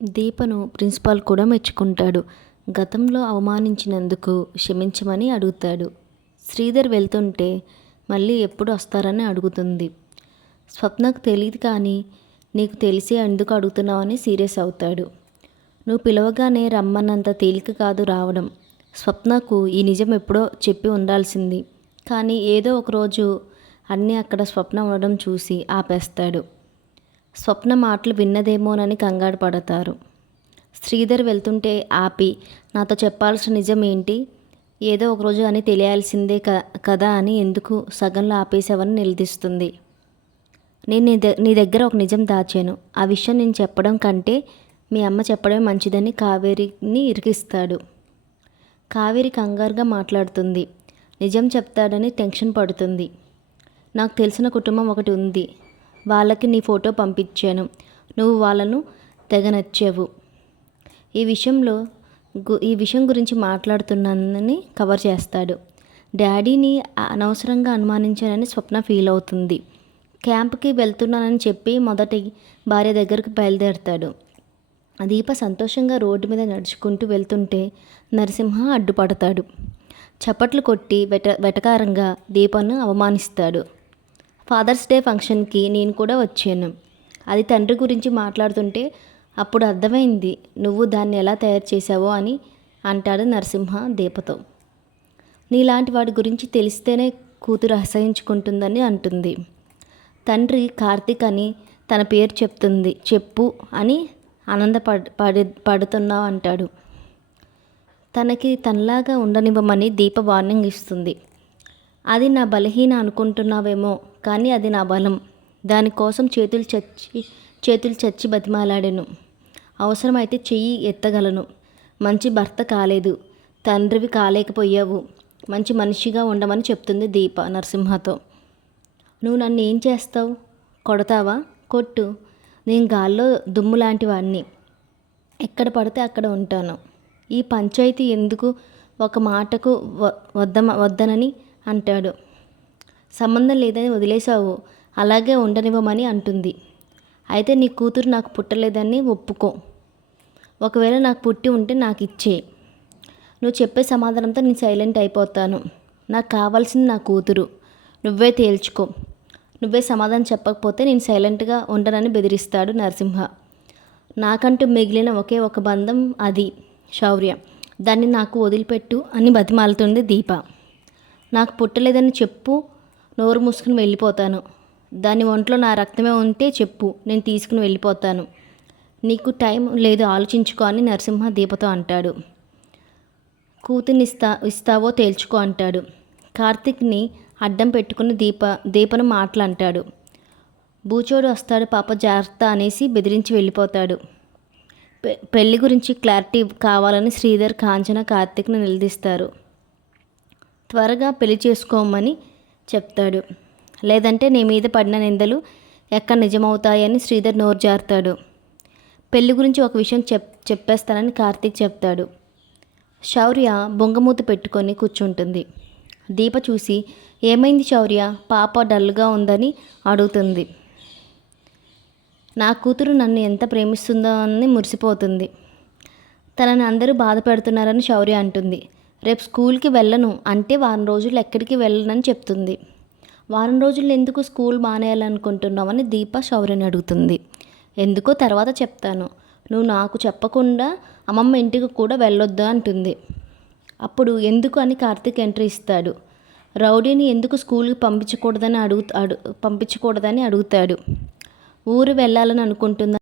దీపను principal కూడా మెచ్చుకుంటాడు. గతంలో అవమానించినందుకు క్షమించమని అడుగుతాడు. శ్రీధర్ వెళ్తుంటే మళ్ళీ ఎప్పుడు వస్తారని అడుగుతుంది. స్వప్నకు తెలియదు కానీ నీకు తెలిసి ఎందుకు అడుగుతున్నావని సీరియస్ అవుతాడు. నువ్వు పిలవగానే రమ్మన్నంత తేలిక కాదు రావడం. స్వప్నకు ఈ నిజం ఎప్పుడో చెప్పి ఉండాల్సింది. కానీ ఏదో ఒకరోజు అన్నీ అక్కడ స్వప్న ఉండడం చూసి ఆపేస్తాడు. స్వప్న మాటలు విన్నదేమోనని కంగారు పడతారు. శ్రీధర్ వెళ్తుంటే ఆపి నాతో చెప్పాల్సిన నిజం ఏంటి, ఏదో ఒకరోజు అని తెలియాల్సిందే కదా అని ఎందుకు సగంలో ఆపేసావని నిలదీస్తుంది. నేను నీ దగ్గర ఒక నిజం దాచాను. ఆ విషయం నేను చెప్పడం కంటే మీ అమ్మ చెప్పడమే మంచిదని కావేరిని ఇరికిస్తాడు. కావేరి కంగారుగా మాట్లాడుతుంది. నిజం చెప్తాడని టెన్షన్ పడుతుంది. నాకు తెలిసిన కుటుంబం ఒకటి ఉంది. వాళ్ళకి నీ ఫోటో పంపించాను. నువ్వు వాళ్ళను తెగ నచ్చావు. ఈ విషయం గురించి మాట్లాడుతున్నానని కవర్ చేస్తాడు. డాడీని అనవసరంగా అనుమానించానని స్వప్న ఫీల్ అవుతుంది. క్యాంప్కి వెళ్తున్నానని చెప్పి మొదటి భార్య దగ్గరకు బయలుదేరతాడు. దీప సంతోషంగా రోడ్డు మీద నడుచుకుంటూ వెళ్తుంటే నరసింహ అడ్డుపడతాడు. చప్పట్లు కొట్టి వెటకారంగా దీపను అవమానిస్తాడు. ఫాదర్స్ డే ఫంక్షన్కి నేను కూడా వచ్చాను. అది తండ్రి గురించి మాట్లాడుతుంటే అప్పుడు అర్థమైంది నువ్వు దాన్ని ఎలా తయారు చేశావో అని అంటాడు నరసింహ దీపతో. నీలాంటి వాడి గురించి తెలిస్తేనే కూతురు అసహించుకుంటుందని అంటుంది. తండ్రి కార్తీక్ అని తన పేరు చెప్పు అని పడుతున్నావు అంటాడు. తనకి తనలాగా ఉండనివ్వమని దీప వార్నింగ్ ఇస్తుంది. అది నా బలహీన అనుకుంటున్నావేమో కానీ అది నా బలం. దానికోసం చేతులు చచ్చి బతిమాలాడాను. అవసరమైతే చెయ్యి ఎత్తగలను. మంచి భర్త కాలేదు, తండ్రివి కాలేకపోయావు, మంచి మనిషిగా ఉండమని చెప్తుంది దీప నరసింహతో. నువ్వు నన్ను ఏం చేస్తావు? కొడతావా? కొట్టు. నేను గాల్లో దుమ్ము లాంటి వాడిని. ఎక్కడ పడితే అక్కడ ఉంటాను. ఈ పంచాయతీ ఎందుకు? ఒక మాటకు వద్దనని అంటాడు. సంబంధం లేదని వదిలేశావు, అలాగే ఉండనివ్వమని అంటుంది. అయితే నీ కూతురు నాకు పుట్టలేదని ఒప్పుకో. ఒకవేళ నాకు పుట్టి ఉంటే నాకు ఇచ్చే. నువ్వు చెప్పే సమాధానంతో నేను సైలెంట్ అయిపోతాను. నాకు కావాల్సింది నా కూతురు. నువ్వే తేల్చుకో. నువ్వే సమాధానం చెప్పకపోతే నేను సైలెంట్గా ఉండనని బెదిరిస్తాడు నరసింహ. నాకంటూ మిగిలిన ఒకే ఒక బంధం, అది శౌర్య. దాన్ని నాకు వదిలిపెట్టు అని బతిమాలుతుంది దీప. నాకు పుట్టలేదని చెప్పు, నోరు మూసుకుని వెళ్ళిపోతాను. దాని ఒంట్లో నా రక్తమే ఉంటే చెప్పు, నేను తీసుకుని వెళ్ళిపోతాను. నీకు టైం లేదు, ఆలోచించుకో అని నరసింహ దీపతో అంటాడు. కూతుర్ని ఇస్తావో తేల్చుకో అంటాడు. కార్తీక్ని అడ్డం పెట్టుకుని దీపను మాటలంటాడు. బూచోడు వస్తాడు పాప జాగ్రత్త అనేసి బెదిరించి వెళ్ళిపోతాడు. పెళ్లి గురించి క్లారిటీ కావాలని శ్రీధర్, కాంచన కార్తీక్ని నిలదీస్తారు. త్వరగా పెళ్లి చేసుకోమని చెప్తాడు. లేదంటే నీ మీద పడిన నిందలు ఎక్కడ నిజమవుతాయని శ్రీధర్ నోరు జారుతాడు. పెళ్లి గురించి ఒక విషయం చెప్పేస్తానని కార్తీక్ చెప్తాడు. శౌర్య బొంగమూత పెట్టుకొని కూర్చుంటుంది. దీప చూసి ఏమైంది శౌర్య, పాప డల్గా ఉందని అడుగుతుంది. నా కూతురు నన్ను ఎంత ప్రేమిస్తుందో అని మురిసిపోతుంది. తనని అందరూ బాధ పెడుతున్నారని శౌర్య అంటుంది. రేపు స్కూల్కి వెళ్ళను అంటే వారం రోజులు ఎక్కడికి వెళ్ళనని చెప్తుంది. వారం రోజులు ఎందుకు స్కూల్ మానేయాలనుకుంటున్నామని దీప శౌర్యని అడుగుతుంది. ఎందుకో తర్వాత చెప్తాను. నువ్వు నాకు చెప్పకుండా అమ్మమ్మ ఇంటికి కూడా వెళ్ళొద్దు అంటుంది. అప్పుడు ఎందుకు అని కార్తీక్ ఎంట్రీ ఇస్తాడు. రౌడీని ఎందుకు స్కూల్కి పంపించకూడదని అడుగుతాడు. ఊరు వెళ్ళాలని అనుకుంటుందా